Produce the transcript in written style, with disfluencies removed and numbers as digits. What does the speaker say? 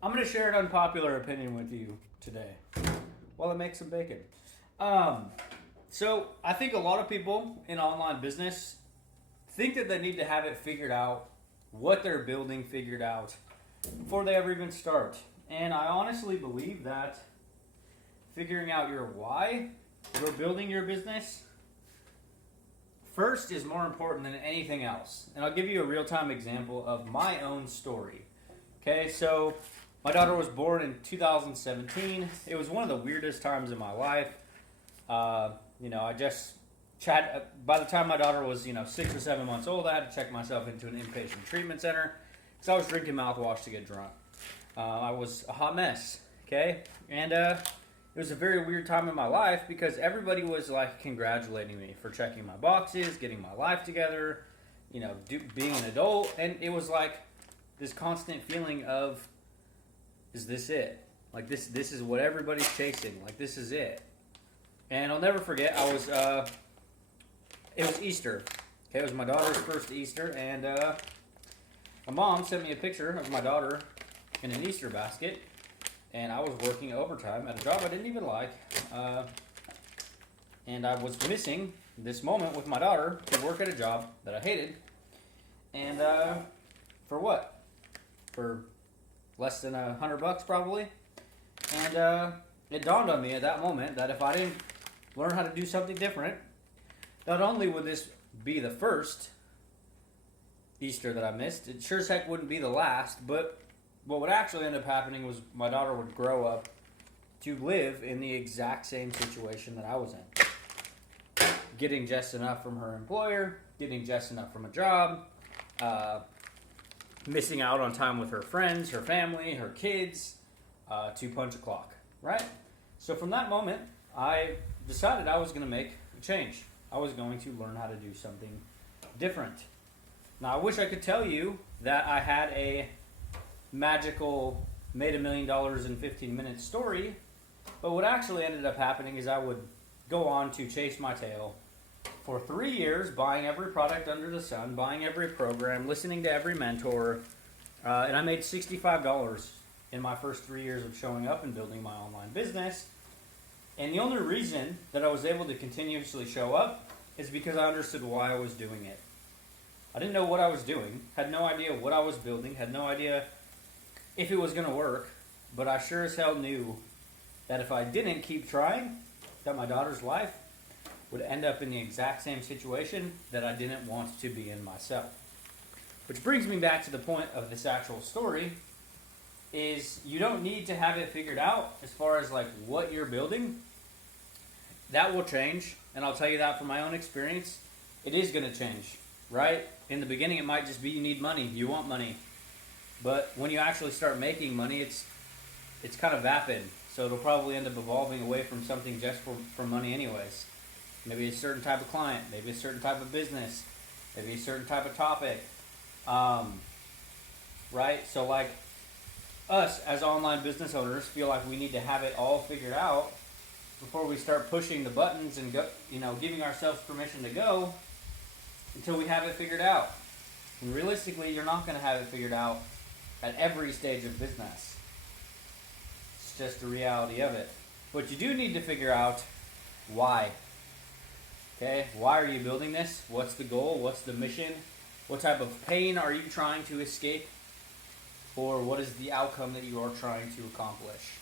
I'm going to share an unpopular opinion with you today while I make some bacon. So, I think a lot of people in online business think that they need to have it figured out, what they're building figured out, before they ever even start. And I honestly believe that figuring out your why you're building your business first is more important than anything else. And I'll give you a real time example of my own story. Okay, so my daughter was born in 2017. It was one of the weirdest times in my life. I just by the time my daughter was, 6 or 7 months old, I had to check myself into an inpatient treatment center because I was drinking mouthwash to get drunk. I was a hot mess, okay? And it was a very weird time in my life because everybody was like congratulating me for checking my boxes, getting my life together, being an adult. And it was like this constant feeling of, is this it? Like this is what everybody's chasing. Like this is it. And I'll never forget, it was Easter. Okay, it was my daughter's first Easter, and my mom sent me a picture of my daughter in an Easter basket, and I was working overtime at a job I didn't even like, and I was missing this moment with my daughter to work at a job that I hated, and for what? For less than $100 probably, and it dawned on me at that moment that if I didn't learn how to do something different, not only would this be the first Easter that I missed, it sure as heck wouldn't be the last, but what would actually end up happening was my daughter would grow up to live in the exact same situation that I was in. Getting just enough from her employer, getting just enough from a job, missing out on time with her friends, her family, her kids, to punch a clock, right? So from that moment, I decided I was going to make a change. I was going to learn how to do something different. Now, I wish I could tell you that I had a magical made $1 million in 15 minutes story, but what actually ended up happening is I would go on to chase my tail for 3 years, buying every product under the sun, buying every program, listening to every mentor, and I made $65 in my first 3 years of showing up and building my online business. And the only reason that I was able to continuously show up is because I understood why I was doing it. I didn't know what I was doing, had no idea what I was building, had no idea if it was going to work, but I sure as hell knew that if I didn't keep trying, that my daughter's life would end up in the exact same situation that I didn't want to be in myself. Which brings me back to the point of this actual story, is you don't need to have it figured out as far as like what you're building. That will change, and I'll tell you that from my own experience. It is going to change, right? In the beginning, it might just be you need money, you want money. But when you actually start making money, it's kind of vapid. So it'll probably end up evolving away from something just for money anyways. Maybe a certain type of client, maybe a certain type of business, maybe a certain type of topic. Right? So like us as online business owners feel like we need to have it all figured out before we start pushing the buttons and giving ourselves permission to go until we have it figured out. And realistically, you're not going to have it figured out at every stage of business. It's just the reality of it. But you do need to figure out why. Okay? Why are you building this? What's the goal? What's the mission? What type of pain are you trying to escape? Or what is the outcome that you are trying to accomplish?